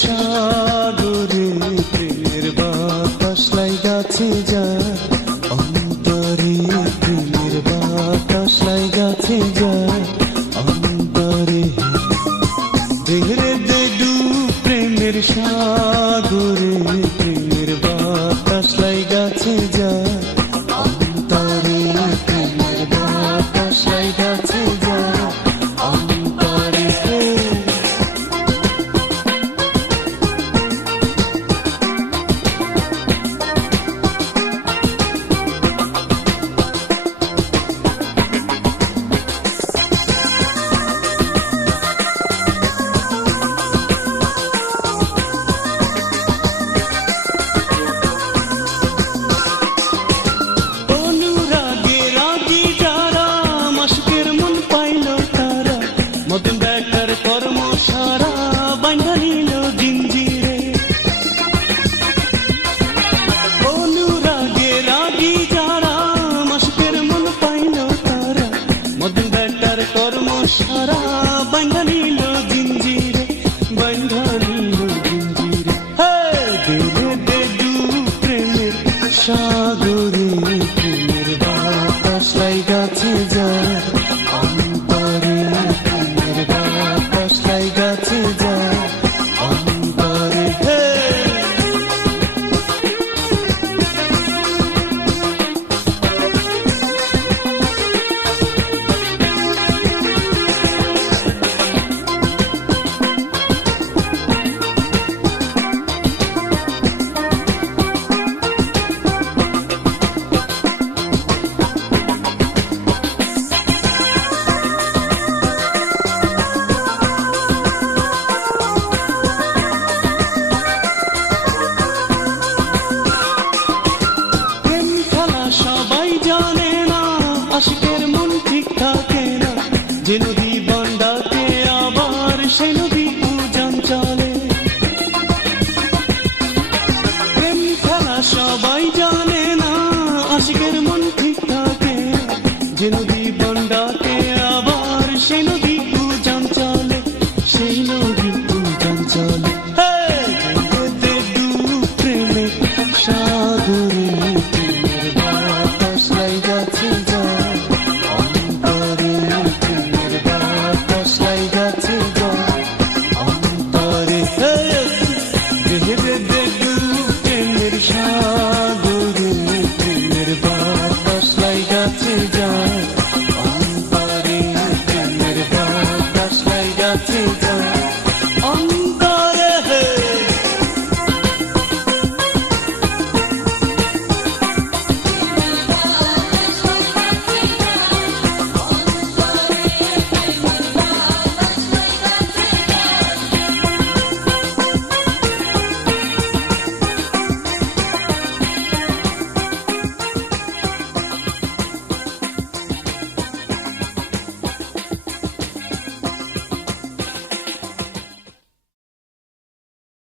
সাগরে প্রেমের বাতাস লাইগাছে যা অন্তরে, প্রেমের বাতাস লাইগাছে যা অন্তরে। দেহরে দে ডুব প্রেমের সাগরে প্রেমের বাতাস লাইগাছে যা অন্তরে, প্রেমের বাতাস লাইগাছে যা অন্তরে। মতন ব্যাটার কর্ম সারা বান্ধা নিল জিঞ্জিরে। অনুরাগে রাগী যারা মাসুকের মন পাইল তারা মতন ব্যাটার কর্ম সারা বান্ধা নিল জিঞ্জিরে, বান্ধা নিল জিঞ্জিরে। দিলে দে ডুব প্রেমের সাগরে প্রেমের বাতাস লাইগাছে যা অন্তরে, লাইগাছে যা অন্তরে। আশিকের মন ঠিক থাকে না, যে নদী বন্ডাকে আবার সেই নদী উজান চলে। প্রেম খেলা সবাই জানে না, আশিকের মন ঠিক থাকে না, যে নদী বন্ডাকে আবার সেই নদী উজান চলে, সেই নদী উজান চলে।